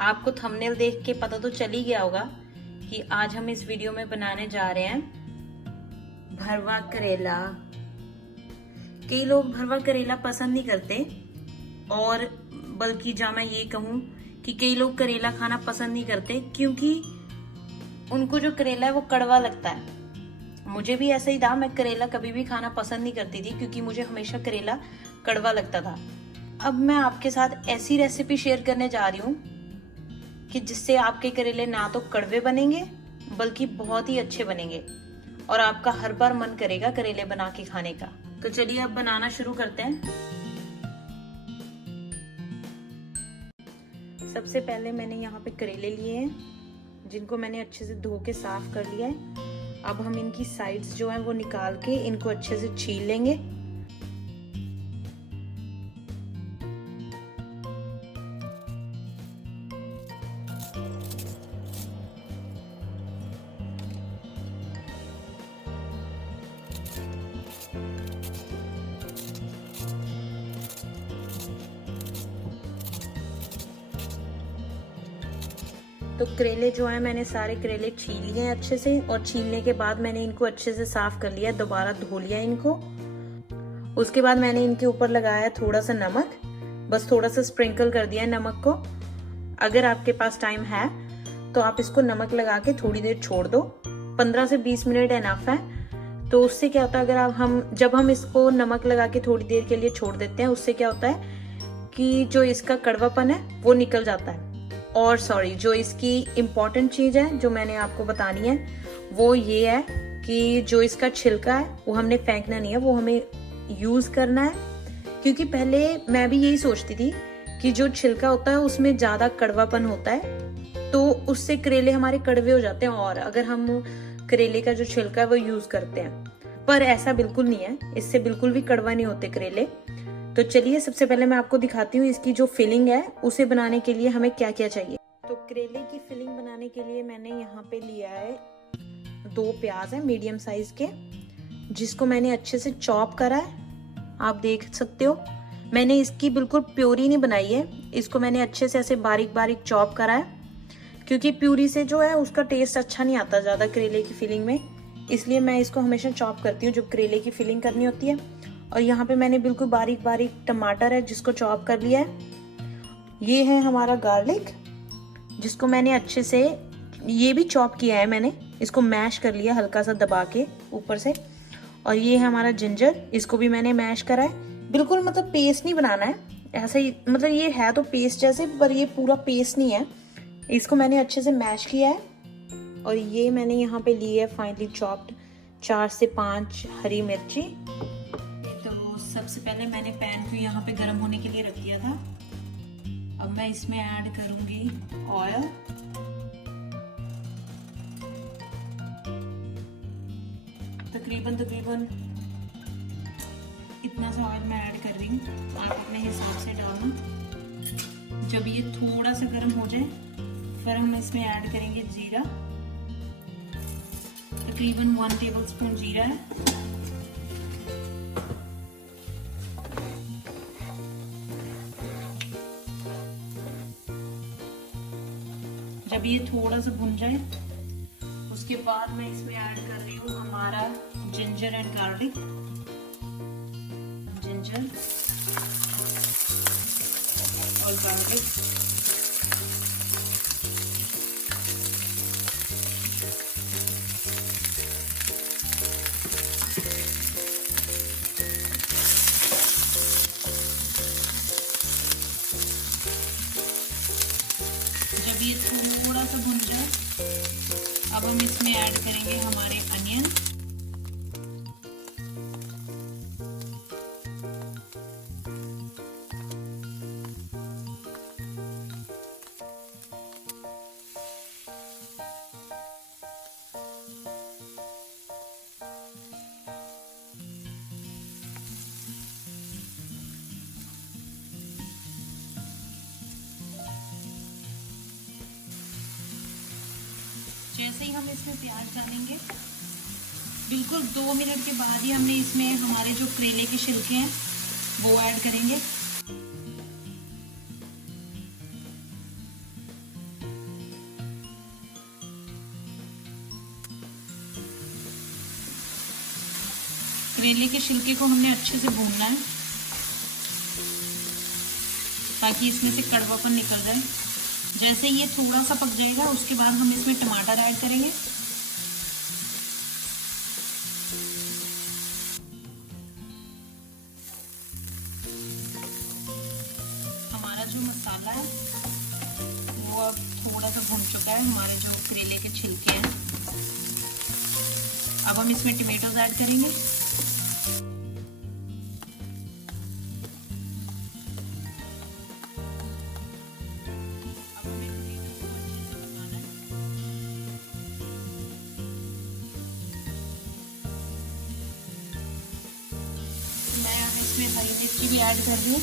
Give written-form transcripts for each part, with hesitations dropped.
आपको थंबनेल देख के पता तो चल ही गया होगा कि आज हम इस वीडियो में बनाने जा रहे हैं भरवा करेला। कई लोग भरवा करेला पसंद नहीं करते, और बल्कि जा मैं ये कहूँ कि कई लोग करेला खाना पसंद नहीं करते क्योंकि उनको जो करेला है वो कड़वा लगता है। मुझे भी ऐसा ही था, मैं करेला कभी भी खाना पसंद नहीं करती थी क्योंकि मुझे हमेशा करेला कड़वा लगता था। अब मैं आपके साथ ऐसी रेसिपी शेयर करने जा रही हूँ कि जिससे आपके करेले ना तो कड़वे बनेंगे बल्कि बहुत ही अच्छे बनेंगे और आपका हर बार मन करेगा करेले बना के खाने का। तो चलिए अब बनाना शुरू करते हैं। सबसे पहले मैंने यहाँ पे करेले लिए हैं जिनको मैंने अच्छे से धो के साफ कर लिया है। अब हम इनकी साइड्स जो हैं वो निकाल के इनको अच्छे से छील लेंगे। तो करेले जो है मैंने सारे करेले छील लिए हैं अच्छे से, और छीलने के बाद मैंने इनको अच्छे से साफ कर लिया, दोबारा धो लिया इनको। उसके बाद मैंने इनके ऊपर लगाया थोड़ा सा नमक, बस थोड़ा सा स्प्रिंकल कर दिया है नमक को। अगर आपके पास टाइम है तो आप इसको नमक लगा के थोड़ी देर छोड़ दो, 15 से 20 मिनट एनफ है। तो उससे क्या होता है, अगर जब हम इसको नमक लगा के थोड़ी देर के लिए छोड़ देते हैं, उससे क्या होता है कि जो इसका कड़वापन है वो निकल जाता है। और जो इसकी इम्पॉर्टेंट चीज़ है जो मैंने आपको बतानी है वो ये है कि जो इसका छिलका है वो हमने फेंकना नहीं है, वो हमें यूज़ करना है। क्योंकि पहले मैं भी यही सोचती थी कि जो छिलका होता है उसमें ज़्यादा कड़वापन होता है, तो उससे करेले हमारे कड़वे हो जाते हैं, और अगर हम करेले का जो छिलका है वो यूज़ करते हैं। पर ऐसा बिल्कुल नहीं है, इससे बिल्कुल भी कड़वा नहीं होते करेले। तो चलिए सबसे पहले मैं आपको दिखाती हूँ इसकी जो फिलिंग है उसे बनाने के लिए हमें क्या क्या चाहिए। तो करेले की फिलिंग बनाने के लिए मैंने यहाँ पे लिया है 2 प्याज है मीडियम साइज के, जिसको मैंने अच्छे से चॉप करा है। आप देख सकते हो मैंने इसकी बिल्कुल प्यूरी नहीं बनाई है, इसको मैंने अच्छे से ऐसे बारीक बारीक चॉप करा है, क्योंकि प्यूरी से जो है उसका टेस्ट अच्छा नहीं आता ज़्यादा करेले की फिलिंग में। इसलिए मैं इसको हमेशा चॉप करती हूँ जब करेले की फिलिंग करनी होती है। और यहाँ पे मैंने बिल्कुल बारीक बारीक टमाटर है जिसको चॉप कर लिया है। ये है हमारा गार्लिक जिसको मैंने अच्छे से ये भी चॉप किया है, मैंने इसको मैश कर लिया हल्का सा दबा के ऊपर से। और ये है हमारा जिंजर, इसको भी मैंने मैश करा है। बिल्कुल मतलब पेस्ट नहीं बनाना है, ऐसे ही मतलब ये है तो पेस्ट जैसे, पर ये पूरा पेस्ट नहीं है। इसको मैंने अच्छे से मैश किया है। और ये मैंने यहाँ पे ली है फाइनली चॉप्ड 4 से 5 हरी मिर्ची। सबसे पहले मैंने पैन को यहाँ पे गर्म होने के लिए रख दिया था। अब मैं इसमें ऐड करूंगी ऑयल। तकरीबन इतना सा ऑयल मैं ऐड कर रही हूँ, आप अपने हिसाब से डालना। जब ये थोड़ा सा गर्म हो जाए फिर हम इसमें ऐड करेंगे जीरा। तकरीबन 1 टेबलस्पून जीरा है। जब ये थोड़ा सा भुन जाए उसके बाद मैं इसमें ऐड कर रही हूँ हमारा जिंजर एंड गार्लिक। जिंजर और गार्लिक जब ये थोड़ा सा भुन जाए अब हम इसमें ऐड करेंगे हमारे अनियन। जैसे ही हम इसमें प्याज डालेंगे बिल्कुल 2 मिनट के बाद ही हमने इसमें हमारे जो करेले के छिलके हैं वो ऐड करेंगे। करेले के छिलके को हमने अच्छे से भूनना है ताकि इसमें से कड़वापन निकल जाए। जैसे ये थोड़ा सा पक जाएगा उसके बाद हम इसमें टमाटर ऐड करेंगे। हमारा जो मसाला है वो अब थोड़ा सा भुन चुका है, हमारे जो करेले के छिलके हैं। अब हम इसमें टमाटोज ऐड करेंगे। मैं अब इसमें हरी मिर्ची भी ऐड कर दूँ।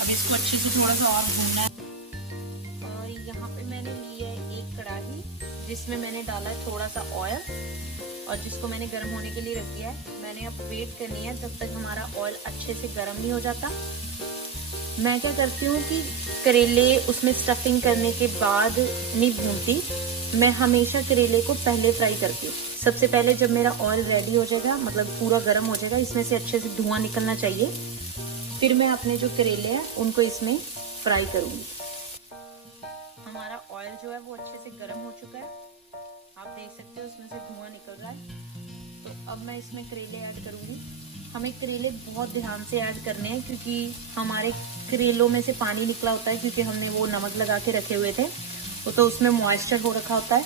अब इसको अच्छे से थोड़ा सा और भूनना है। और यहाँ पे मैंने ली है एक कढ़ाई जिसमें मैंने डाला है थोड़ा सा ऑयल और जिसको मैंने गर्म होने के लिए रख दिया है। मैंने अब वेट करनी है जब तक हमारा ऑयल अच्छे से गर्म नहीं हो जाता। मैं क्या करती हूँ कि करेले उसमें स्टफिंग करने के बाद नहीं भूनती, मैं हमेशा करेले को पहले फ्राई करती हूँ। सबसे पहले जब मेरा ऑयल रेडी हो जाएगा, मतलब पूरा गर्म हो जाएगा, इसमें से अच्छे से धुआं निकलना चाहिए, फिर मैं अपने जो करेले हैं उनको इसमें फ्राई करूँगी। हमारा ऑयल जो है वो अच्छे से गर्म हो चुका है, आप देख सकते हो उसमें से धुआं निकल रहा है। तो अब मैं इसमें करेले ऐड करूँगी। हमें करेले बहुत ध्यान से ऐड करने हैं क्योंकि हमारे करेलों में से पानी निकला होता है, क्योंकि हमने वो नमक लगा के रखे हुए थे, तो उसमें मॉइस्चर हो रखा होता है,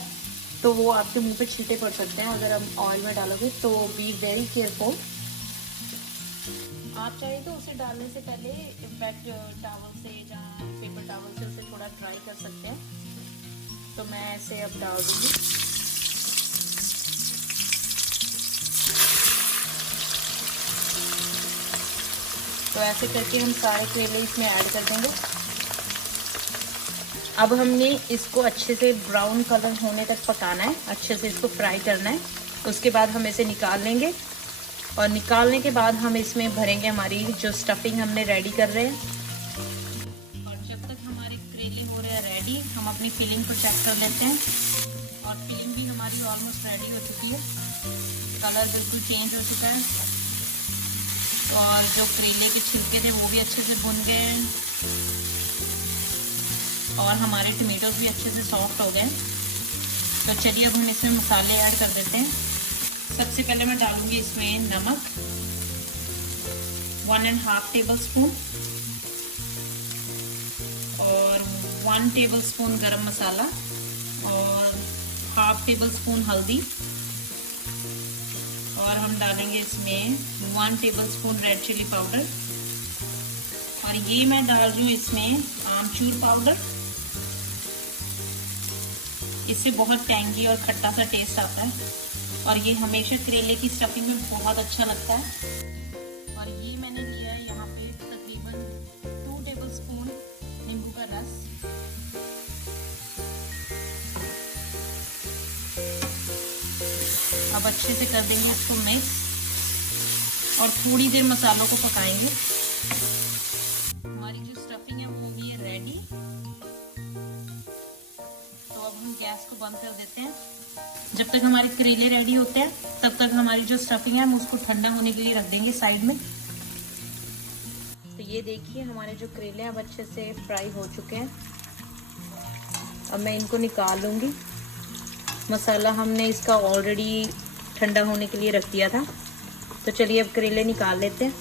तो वो आपके मुंह पे छींटे पड़ सकते हैं अगर हम ऑयल में डालोगे। तो बी वेरी केयरफुल। आप चाहे तो उसे डालने से पहले वेट टॉवल से या पेपर टॉवल से उसे थोड़ा ड्राई कर सकते हैं। तो मैं ऐसे अब डाल दूँगी। तो ऐसे करके हम सारे करेले इसमें ऐड कर देंगे। अब हमने इसको अच्छे से ब्राउन कलर होने तक पकाना है, अच्छे से इसको फ्राई करना है। उसके बाद हम इसे निकाल लेंगे और निकालने के बाद हम इसमें भरेंगे हमारी जो स्टफिंग हमने रेडी कर रहे हैं। और जब तक हमारे करेले हो रहे हैं रेडी, हम अपनी फिलिंग को चेक कर लेते हैं। और फिलिंग भी हमारी ऑलमोस्ट रेडी हो चुकी है, कलर बिल्कुल चेंज हो चुका है और जो करेले के छिलके थे वो भी अच्छे से भुन गए हैं और हमारे टमाटोज भी अच्छे से सॉफ्ट हो गए। तो चलिए अब हम इसमें मसाले ऐड कर देते हैं। सबसे पहले मैं डालूंगी इसमें नमक 1.5 टेबलस्पून और 1 टेबलस्पून गरम मसाला और 1/2 टेबलस्पून हल्दी और हम डालेंगे इसमें 1 टेबलस्पून रेड चिली पाउडर और ये मैं डाल रही हूँ इसमें आमचूर पाउडर। इससे बहुत टैंगी और खट्टा सा टेस्ट आता है और ये हमेशा करेले की स्टफिंग में बहुत अच्छा लगता है। और ये मैंने लिया है यहाँ पे तकरीबन 2 टेबलस्पून नींबू का रस। अब अच्छे से कर देंगे इसको मिक्स और थोड़ी देर मसालों को पकाएंगे। हमारी जो स्टफिंग है वो भी है रेडी। तो अब हम गैस को बंद कर देते हैं। जब तक हमारे करेले रेडी होते हैं तब तक हमारी जो स्टफिंग है हम उसको ठंडा होने के लिए रख देंगे साइड में। तो ये देखिए हमारे जो करेले हैं अब अच्छे से फ्राई हो चुके हैं। अब मैं इनको निकाल लूँगी। मसाला हमने इसका ऑलरेडी ठंडा होने के लिए रख दिया था। तो चलिए अब करेले निकाल लेते हैं।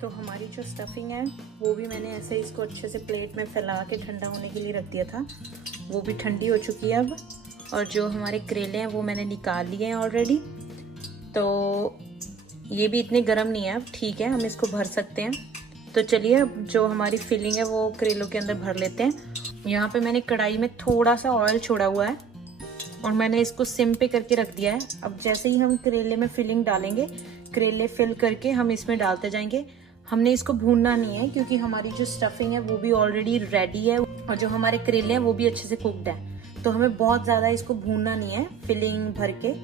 तो हमारी जो स्टफिंग है वो भी मैंने ऐसे इसको अच्छे से प्लेट में फैला के ठंडा होने के लिए रख दिया था, वो भी ठंडी हो चुकी है अब। और जो हमारे करेले हैं वो मैंने निकाल लिए हैं ऑलरेडी। तो ये भी इतने गर्म नहीं है, अब ठीक है, हम इसको भर सकते हैं। तो चलिए अब जो हमारी फिलिंग है वो करेलों के अंदर भर लेते हैं। यहाँ पे मैंने कढ़ाई में थोड़ा सा ऑयल छोड़ा हुआ है और मैंने इसको सिम पे करके रख दिया है। अब जैसे ही हम करेले में फिलिंग डालेंगे, करेले फिल करके हम इसमें डालते जाएंगे। हमने इसको भूनना नहीं है क्योंकि हमारी जो स्टफिंग है वो भी ऑलरेडी रेडी है और जो हमारे करेले हैं वो भी अच्छे से कुक्ड है, तो हमें बहुत ज़्यादा इसको भूनना नहीं है फिलिंग भर के।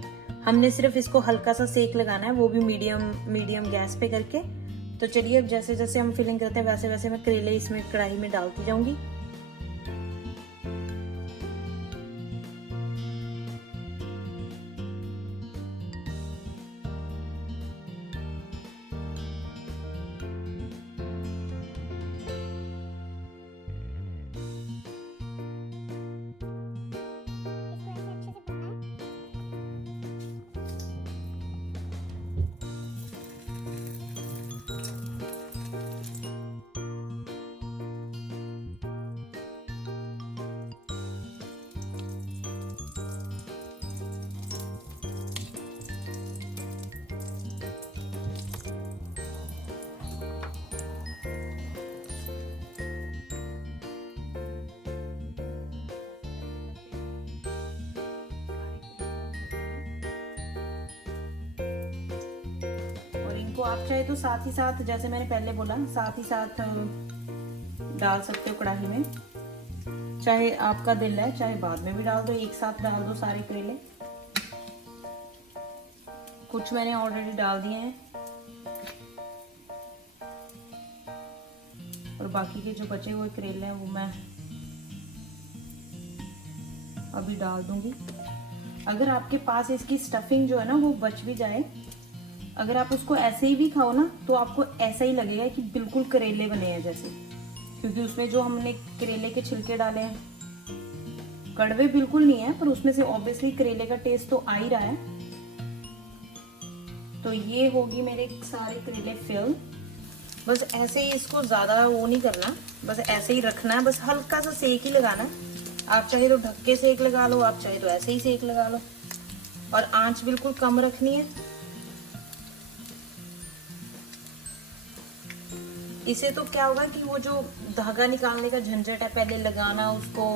हमने सिर्फ इसको हल्का सा सेक लगाना है, वो भी मीडियम गैस पे करके। तो चलिए अब जैसे जैसे हम फिलिंग करते हैं वैसे वैसे मैं करेले इसमें कढ़ाई में डालती जाऊंगी। इनको आप चाहे तो साथ ही साथ, जैसे मैंने पहले बोला, साथ ही साथ डाल सकते हो कढ़ाई में। चाहे आपका दिल है चाहे बाद में भी डाल दो, एक साथ डाल दो सारे करेले। कुछ मैंने ऑलरेडी डाल दिए हैं और बाकी के जो बचे हुए करेले हैं वो मैं अभी डाल दूंगी। अगर आपके पास इसकी स्टफिंग जो है ना वो बच भी जाए, अगर आप उसको ऐसे ही भी खाओ ना तो आपको ऐसा ही लगेगा कि बिल्कुल करेले बने हैं जैसे, क्योंकि उसमें जो हमने करेले के छिलके डाले हैं कड़वे बिल्कुल नहीं है, पर उसमें से ऑब्वियसली करेले का टेस्ट तो आ ही रहा है। तो ये होगी मेरे सारे करेले फिल। बस ऐसे ही इसको ज्यादा वो नहीं करना, बस ऐसे ही रखना है, बस हल्का सा सेक ही लगाना। आप चाहे तो ढक के सेक लगा लो, आप चाहे तो ऐसे ही सेक लगा लो, और आंच बिल्कुल कम रखनी है। इसे तो क्या होगा कि वो जो धागा निकालने का झंझट है, पहले लगाना उसको,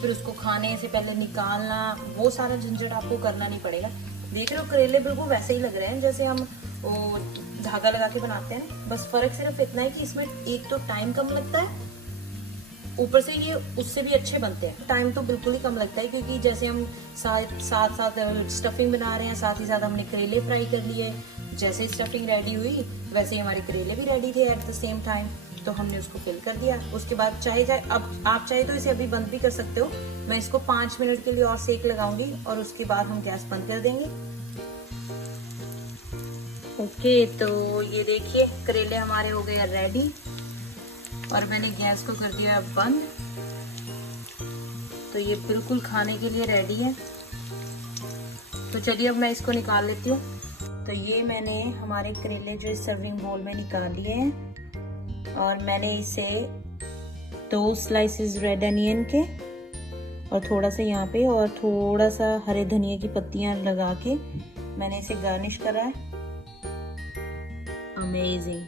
फिर उसको खाने से पहले निकालना, वो सारा झंझट आपको करना नहीं पड़ेगा। देख रहे हो करेले बिल्कुल वैसे ही लग रहे हैं जैसे हम वो धागा लगा के बनाते हैं। बस फर्क सिर्फ इतना है कि इसमें एक तो टाइम कम लगता है, ऊपर से ये उससे भी अच्छे बनते हैं। टाइम तो बिल्कुल ही कम लगता है क्योंकि जैसे हम साथ स्टफिंग बना रहे हैं, साथ ही साथ हमने करेले फ्राई कर लिए। जैसे स्टफिंग रेडी हुई वैसे ही हमारे करेले भी रेडी थे एट द सेम टाइम, तो हमने उसको फिल कर दिया। उसके बाद अब आप चाहे तो इसे अभी बंद भी कर सकते हो। मैं इसको 5 मिनट के लिए और सेक लगाऊंगी और उसके बाद हम गैस बंद कर देंगे। ओके, तो ये देखिए करेले हमारे हो गए रेडी और मैंने गैस को कर दिया बंद। तो ये बिल्कुल खाने के लिए रेडी है। तो चलिए अब मैं इसको निकाल लेती हूँ। तो ये मैंने हमारे करेले जो इस सर्विंग बाउल में निकाल लिए हैं और मैंने इसे 2 स्लाइसेस रेड अनियन के और थोड़ा सा यहाँ पे और थोड़ा सा हरे धनिया की पत्तियां लगा के मैंने इसे गार्निश करा है। अमेजिंग।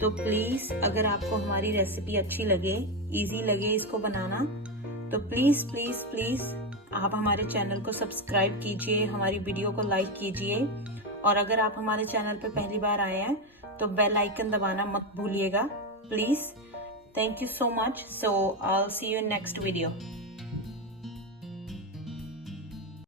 तो प्लीज अगर आपको हमारी रेसिपी अच्छी लगे, इजी लगे इसको बनाना, तो प्लीज प्लीज प्लीज आप हमारे चैनल को सब्सक्राइब कीजिए, हमारी वीडियो को लाइक कीजिए, और अगर आप हमारे चैनल पर पहली बार आए हैं तो बेल आइकन दबाना मत भूलिएगा please. Thank you so much. So I will see you in next video.